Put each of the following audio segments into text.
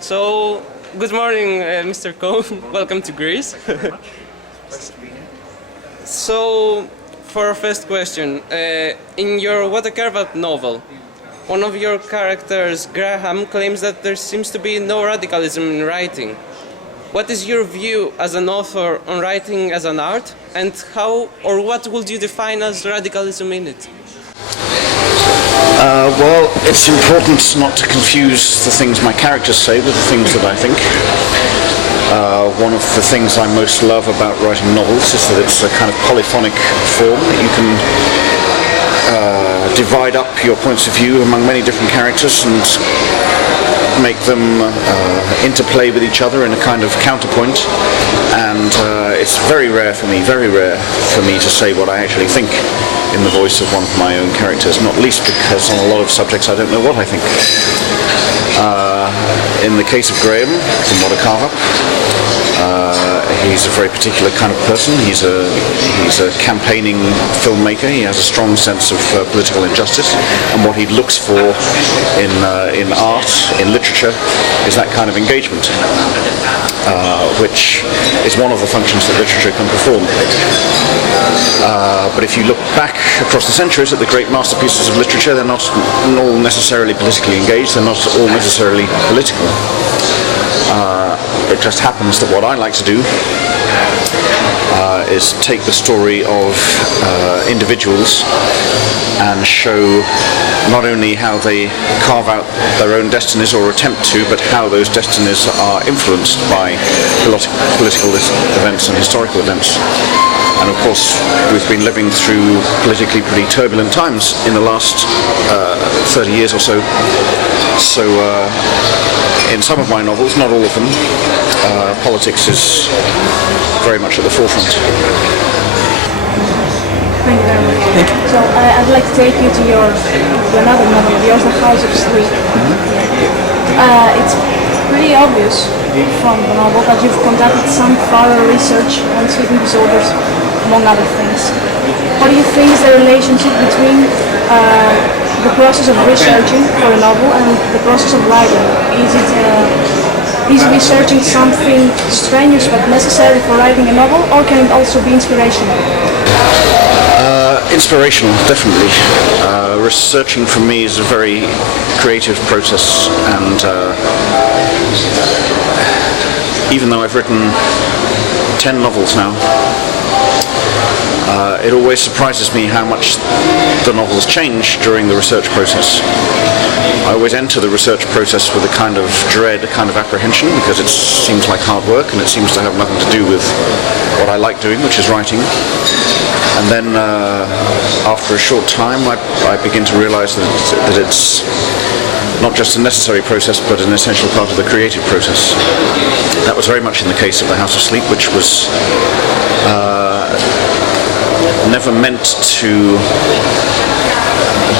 So, good morning, Mr. Cohn. Welcome to Greece. So, for our first question, in your What a Cravat novel, one of your characters, Graham, claims that there seems to be no radicalism in writing. What is your view as an author on writing as an art, and how or what would you define as radicalism in it? Well, it's important not to confuse the things my characters say with the things that I think. One of the things I most love about writing novels is that it's a kind of polyphonic form that you can divide up your points of view among many different characters and make them interplay with each other in a kind of counterpoint. And it's very rare for me to say what I actually think in the voice of one of my own characters, not least because on a lot of subjects I don't know what I think. In the case of Graham from What a Carver, he's a very particular kind of person. He's a campaigning filmmaker. He has a strong sense of political injustice, and what he looks for in art, in literature, is that kind of engagement, which is one of the functions that literature can perform. But if you look back across the centuries at the great masterpieces of literature, they're not all necessarily politically engaged. They're not all necessarily political. It just happens that what I like to do is take the story of individuals and show not only how they carve out their own destinies or attempt to, but how those destinies are influenced by political events and historical events. And of course, we've been living through politically pretty turbulent times in the last 30 years or so. So in some of my novels, not all of them, politics is very much at the forefront. Thank you very much. So I'd like to take you to another novel of yours, The House of Sleep. It's pretty obvious from the novel that you've conducted some thorough research on sleeping disorders, among other things. What do you think is the relationship between the process of researching for a novel and the process of writing? Is researching something strenuous but necessary for writing a novel, or can it also be inspirational? Inspirational, definitely. Researching for me is a very creative process, and even though I've written 10 novels now, it always surprises me how much the novels change during the research process. I always enter the research process with a kind of dread, a kind of apprehension, because it seems like hard work and it seems to have nothing to do with what I like doing, which is writing. And then after a short time I begin to realize that it's not just a necessary process but an essential part of the creative process. That was very much in the case of The House of Sleep, which was never meant to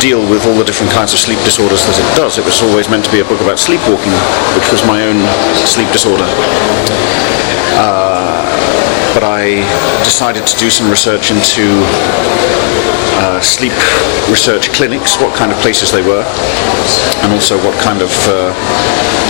deal with all the different kinds of sleep disorders that it does. It was always meant to be a book about sleepwalking, which was my own sleep disorder. But I decided to do some research into sleep research clinics, what kind of places they were, and also what kind of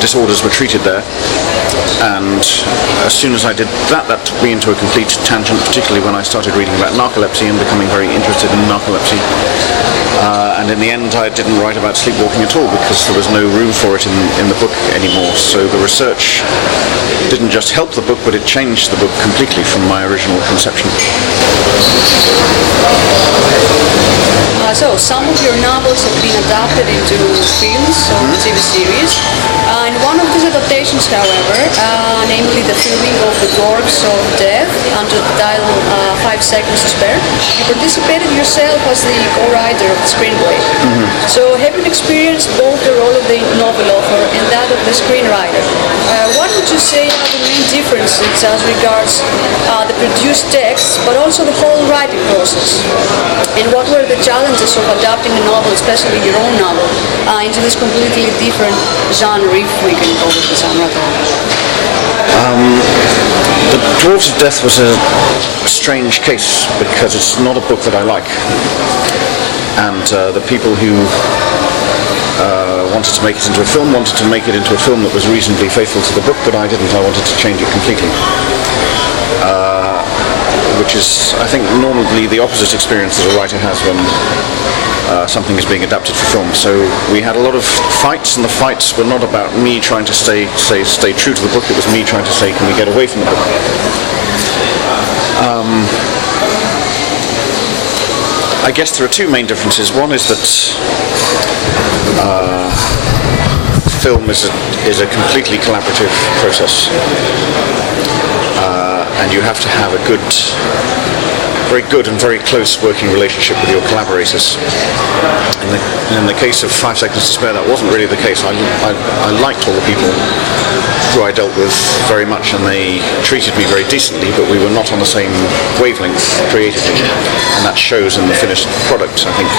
disorders were treated there. And as soon as I did that, that took me into a complete tangent, particularly when I started reading about narcolepsy and becoming very interested in narcolepsy. And in the end, I didn't write about sleepwalking at all because there was no room for it in the book anymore. So the research didn't just help the book, but it changed the book completely from my original conception. So some of your novels have been adapted into films or TV series. And one of these adaptations, however, namely the filming of The Dwarves of Death under the title 5 Seconds to Spare, you participated yourself as the co-writer of the screenplay. So having experienced both the role of the novel author and that of the screenwriter, what would you say are the main differences as regards the produced text, but also the whole writing process? And what were the challenges of adapting a novel, especially your own novel, into this completely different genre, if we can call it the genre at all? The Dwarves of Death was a strange case because it's not a book that I like. And the people who wanted to make it into a film, wanted to make it into a film that was reasonably faithful to the book, but I didn't. I wanted to change it completely. Which is, I think, normally the opposite experience that a writer has when something is being adapted for film. So we had a lot of fights, and the fights were not about me trying to stay true to the book. It was me trying to say, can we get away from the book? I guess there are two main differences. One is that film is a completely collaborative process, and you have to have a very good and very close working relationship with your collaborators. In the case of 5 Seconds to Spare, that wasn't really the case. I liked all the people who I dealt with very much, and they treated me very decently, but we were not on the same wavelength creatively, and that shows in the finished product, I think.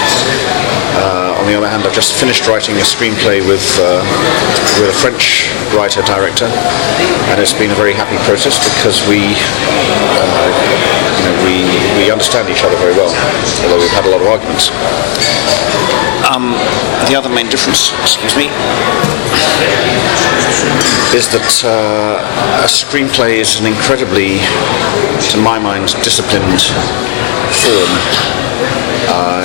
On the other hand, I've just finished writing a screenplay with a French writer-director, and it's been a very happy process because we understand each other very well, although we've had a lot of arguments. The other main difference, is that a screenplay is an incredibly, to my mind, disciplined form.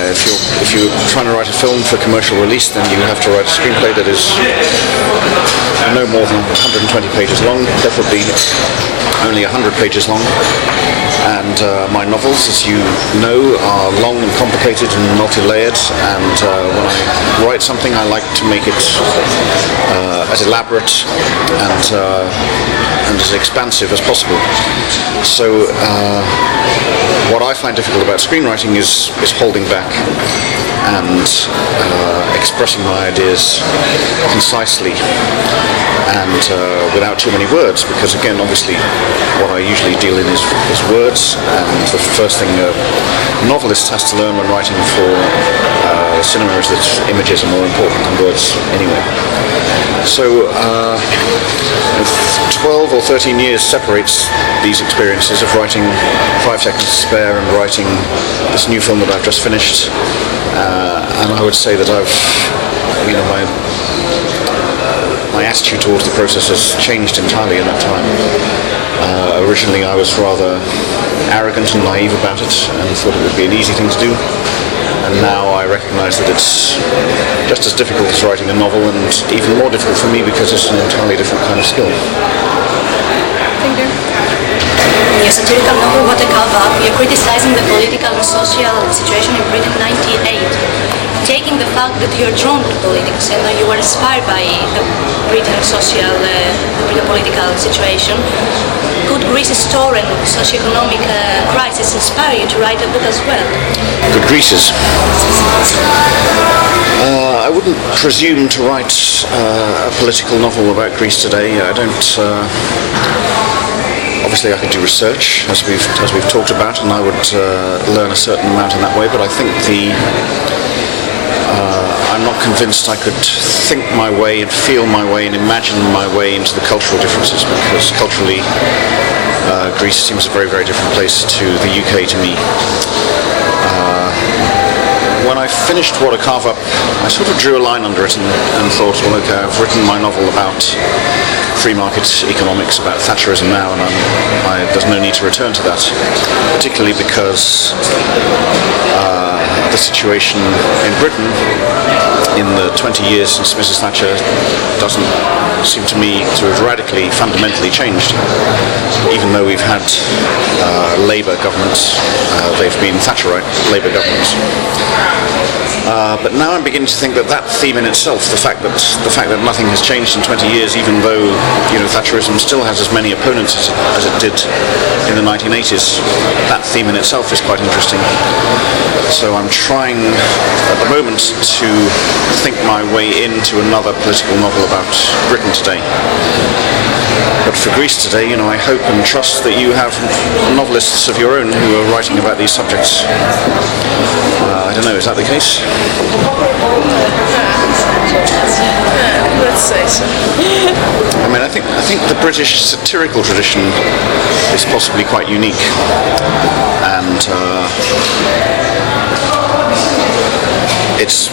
If you're trying to write a film for commercial release, then you have to write a screenplay that is no more than 120 pages long, preferably only 100 pages long. And my novels, as you know, are long and complicated and multi-layered, and when I write something I like to make it as elaborate and as expansive as possible. So what I find difficult about screenwriting is holding back and expressing my ideas concisely and without too many words, because again, obviously, what I usually deal in is words, and the first thing a novelist has to learn when writing for cinema is that images are more important than words anyway. So 12 or 13 years separates these experiences of writing 5 Seconds to Spare and writing this new film that I've just finished, and I would say that my attitude towards the process has changed entirely in that time. Originally I was rather arrogant and naive about it and thought it would be an easy thing to do, and now I recognise that it's just as difficult as writing a novel, and even more difficult for me because it's an entirely different kind of skill. Thank you. In your satirical novel What a Carve Up, you're criticizing the political and social situation in Britain in 1998. Taking the fact that you're drawn to politics and that you were inspired by the Britain social, the political situation, could Greece's torrent of socio-economic crisis inspire you to write a book as well? Could Greece's? I wouldn't presume to write a political novel about Greece today. I don't. Obviously, I could do research, as we've talked about, and I would learn a certain amount in that way. But I think I'm not convinced I could think my way and feel my way and imagine my way into the cultural differences, because culturally Greece seems a very, very different place to the UK to me. When I finished What a Carve Up, I sort of drew a line under it and thought, well, okay, I've written my novel about free market economics, about Thatcherism now, and there's no need to return to that, particularly because the situation in Britain in the 20 years since Mrs. Thatcher doesn't seem to me to have radically, fundamentally changed. Even though we've had Labour governments, they've been Thatcherite Labour governments. But now I'm beginning to think that theme in itself, the fact that nothing has changed in 20 years, even though Thatcherism still has as many opponents as it did in the 1980s, that theme in itself is quite interesting. So I'm trying at the moment to think my way into another political novel about Britain today. But for Greece today, I hope and trust that you have novelists of your own who are writing about these subjects. I don't know, is that the case? Let's say so. I think the British satirical tradition is possibly quite unique, and it's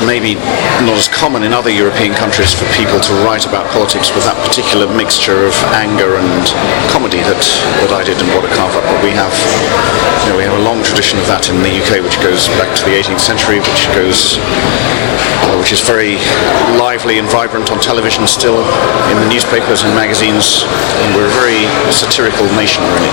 maybe not as common in other European countries for people to write about politics with that particular mixture of anger and comedy that I did in What a Carve Up. But we have a long tradition of that in the UK, which goes back to the 18th century, which is very lively and vibrant on television still, in the newspapers and magazines, and we're a very satirical nation, really.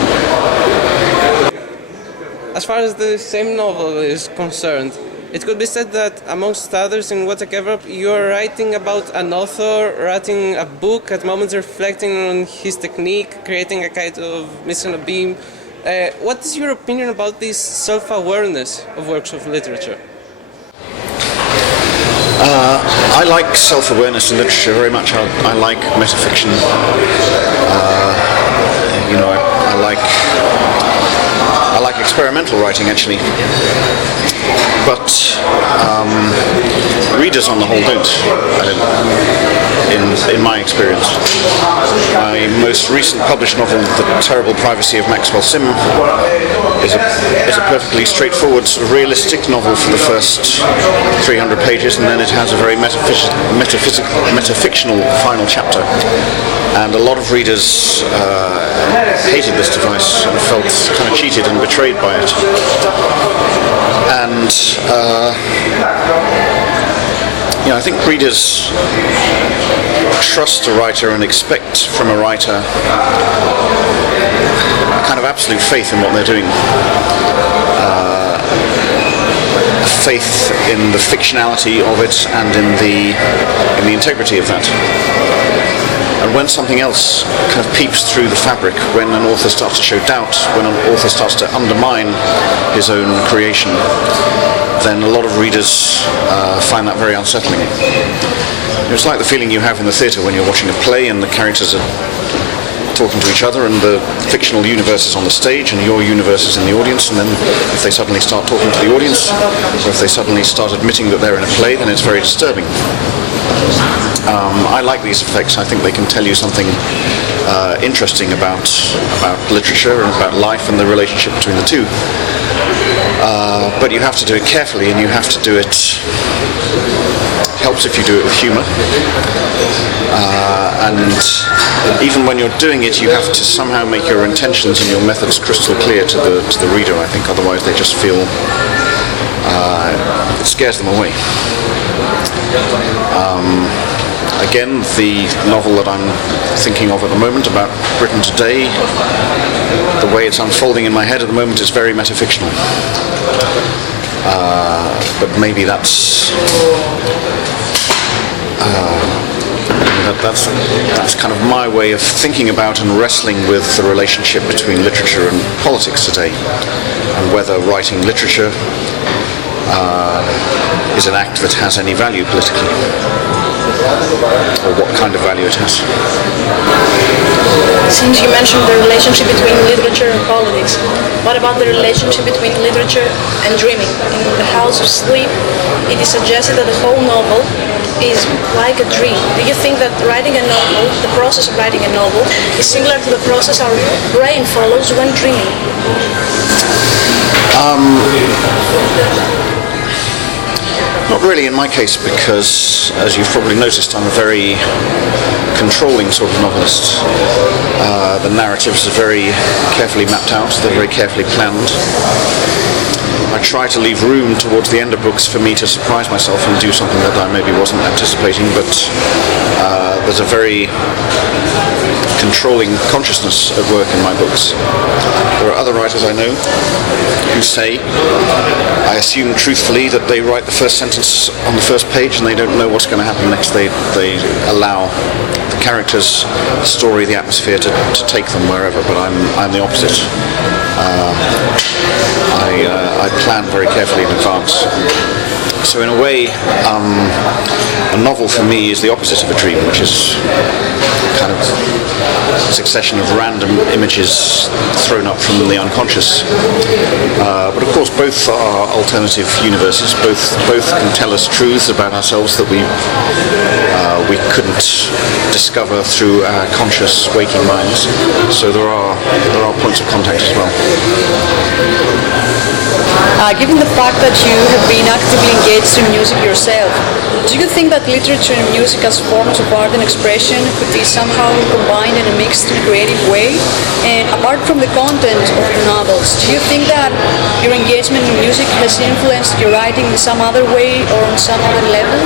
As far as the same novel is concerned, it could be said that, amongst others, in What a Carve Up, you are writing about an author writing a book, at moments reflecting on his technique, creating a kind of mise en abîme. What is your opinion about this self-awareness of works of literature? I like self-awareness in literature very much. I like metafiction. I like experimental writing, actually. But readers on the whole don't, in my experience. My most recent published novel, The Terrible Privacy of Maxwell Sim, is a perfectly straightforward, sort of realistic novel for the first 300 pages, and then it has a very metafictional final chapter. And a lot of readers hated this device and felt kind of cheated and betrayed by it. And I think readers trust a writer and expect from a writer a kind of absolute faith in what they're doing. A faith in the fictionality of it and in the integrity of that. And when something else kind of peeps through the fabric, when an author starts to show doubt, when an author starts to undermine his own creation, then a lot of readers find that very unsettling. It's like the feeling you have in the theatre when you're watching a play and the characters are talking to each other and the fictional universe is on the stage and your universe is in the audience, and then if they suddenly start talking to the audience, or if they suddenly start admitting that they're in a play, then it's very disturbing. I like these effects. I think they can tell you something interesting about literature and about life and the relationship between the two. But you have to do it carefully, and you have to do it. Helps if you do it with humour. And even when you're doing it, you have to somehow make your intentions and your methods crystal clear to the reader. I think otherwise they just feel it scares them away. Again, the novel that I'm thinking of at the moment about Britain today, the way it's unfolding in my head at the moment is very metafictional. But maybe that's kind of my way of thinking about and wrestling with the relationship between literature and politics today, and whether writing literature is an act that has any value politically, or what kind of value it has. Since you mentioned the relationship between literature and politics, what about the relationship between literature and dreaming? In The House of Sleep, it is suggested that the whole novel is like a dream. Do you think that writing a novel, the process of writing a novel, is similar to the process our brain follows when dreaming? Not really in my case, because as you've probably noticed, I'm a very controlling sort of novelist. The narratives are very carefully mapped out, they're very carefully planned. I try to leave room towards the end of books for me to surprise myself and do something that I maybe wasn't anticipating, but there's a very controlling consciousness at work in my books. There are other writers I know who say, I assume truthfully, that they write the first sentence on the first page and they don't know what's going to happen next. They allow the characters, the story, the atmosphere to take them wherever, but I'm the opposite. I plan very carefully in advance. So in a way, a novel for me is the opposite of a dream, which is kind of a succession of random images thrown up from the unconscious. But of course, both are alternative universes. Both can tell us truths about ourselves that we couldn't discover through our conscious waking minds. So there are points of contact as well. Given the fact that you have been actively engaged in music yourself, do you think that literature and music as forms of art and expression could be somehow combined and mixed in a creative way? And apart from the content of your novels, do you think that your engagement in music has influenced your writing in some other way or on some other level?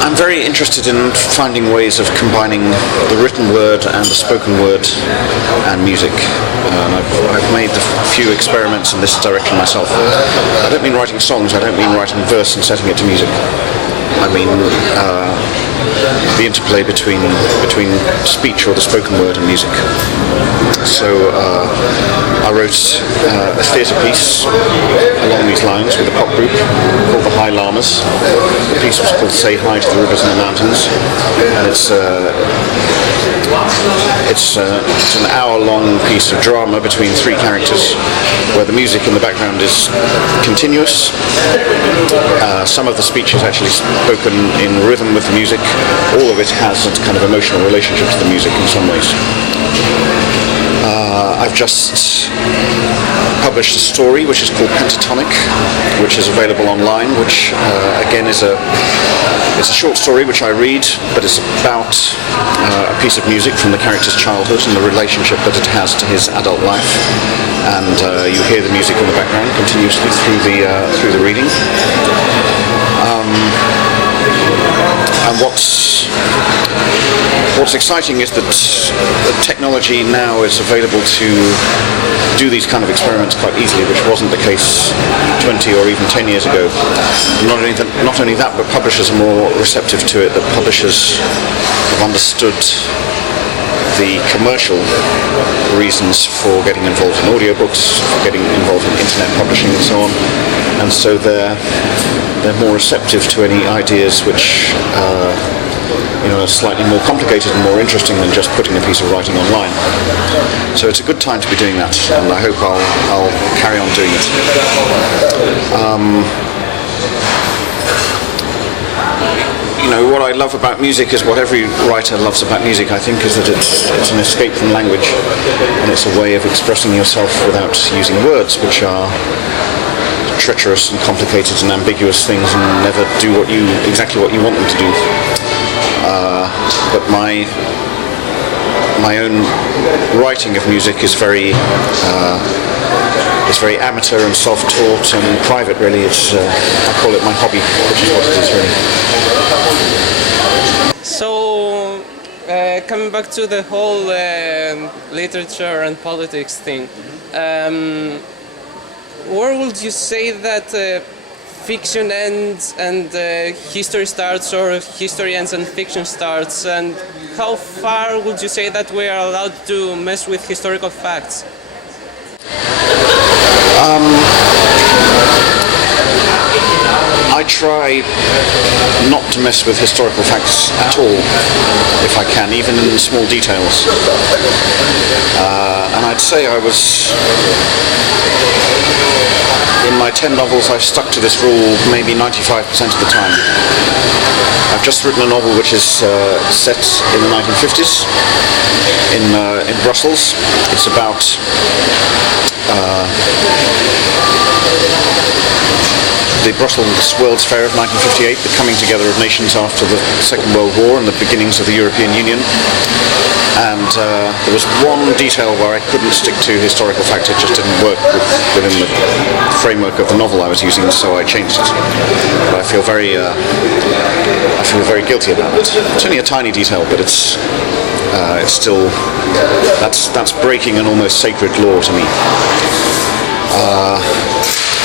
I'm very interested in finding ways of combining the written word and the spoken word and music. I've made a few experiments in this direction myself. I don't mean writing songs, I don't mean writing verse and setting it to music. I mean the interplay between speech or the spoken word and music. So I wrote a theatre piece along these lines with a pop group called the High Llamas. The piece was called Say Hi to the Rivers and the Mountains, and it's an hour-long piece of drama between three characters where the music in the background is continuous. Some of the speech is actually spoken in rhythm with the music. All of it has a kind of emotional relationship to the music in some ways. I've just published a story which is called Pentatonic, which is available online, which again is it's a short story which I read, but it's about a piece of music from the character's childhood and the relationship that it has to his adult life. And you hear the music in the background continuously through the reading. And what's exciting is that technology now is available to do these kind of experiments quite easily, which wasn't the case 20 or even 10 years ago. Not only that, but publishers are more receptive to it, that publishers have understood the commercial reasons for getting involved in audiobooks, for getting involved in internet publishing and so on, and so they're more receptive to any ideas which are slightly more complicated and more interesting than just putting a piece of writing online. So it's a good time to be doing that, and I hope I'll carry on doing it. What I love about music is what every writer loves about music, I think, is that it's an escape from language, and it's a way of expressing yourself without using words, which are treacherous and complicated and ambiguous things and never do exactly what you want them to do. But my own writing of music is very amateur and self-taught and private, really. I call it my hobby, which is what it is, really. So, coming back to the whole literature and politics thing, where would you say that fiction ends and history starts, or history ends and fiction starts, and how far would you say that we are allowed to mess with historical facts? I try not to mess with historical facts at all, if I can, even in the small details. And I'd say I was... In my 10 novels, I've stuck to this rule maybe 95% of the time. I've just written a novel which is set in the 1950s in Brussels. It's about the Brussels World's Fair of 1958, the coming together of nations after the Second World War and the beginnings of the European Union. And there was one detail where I couldn't stick to historical fact. It just didn't work within the framework of the novel I was using, so I changed it. But I feel very guilty about it. It's only a tiny detail, but it's still that's breaking an almost sacred law to me.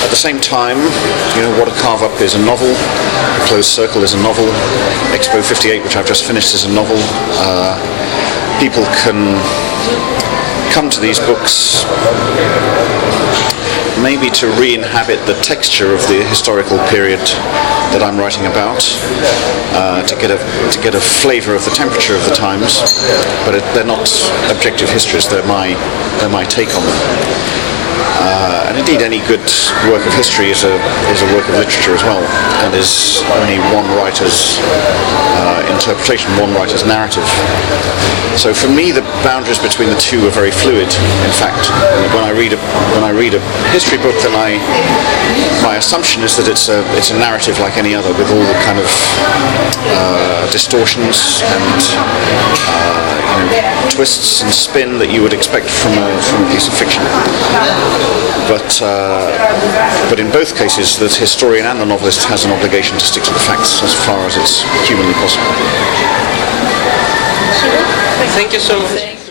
At the same time, What a Carve Up is a novel, A Closed Circle is a novel, Expo 58, which I've just finished, is a novel. People can come to these books maybe to re-inhabit the texture of the historical period that I'm writing about, to get a flavour of the temperature of the times, but they're not objective histories. They're my take on them. And indeed, any good work of history is a work of literature as well, and is only one writer's interpretation, one writer's narrative. So for me, the boundaries between the two are very fluid. In fact, when I read a history book, then my assumption is that it's a narrative like any other, with all the kind of distortions and twists and spin that you would expect from a piece of fiction. But in both cases, the historian and the novelist has an obligation to stick to the facts as far as it's humanly possible. Thank you so much.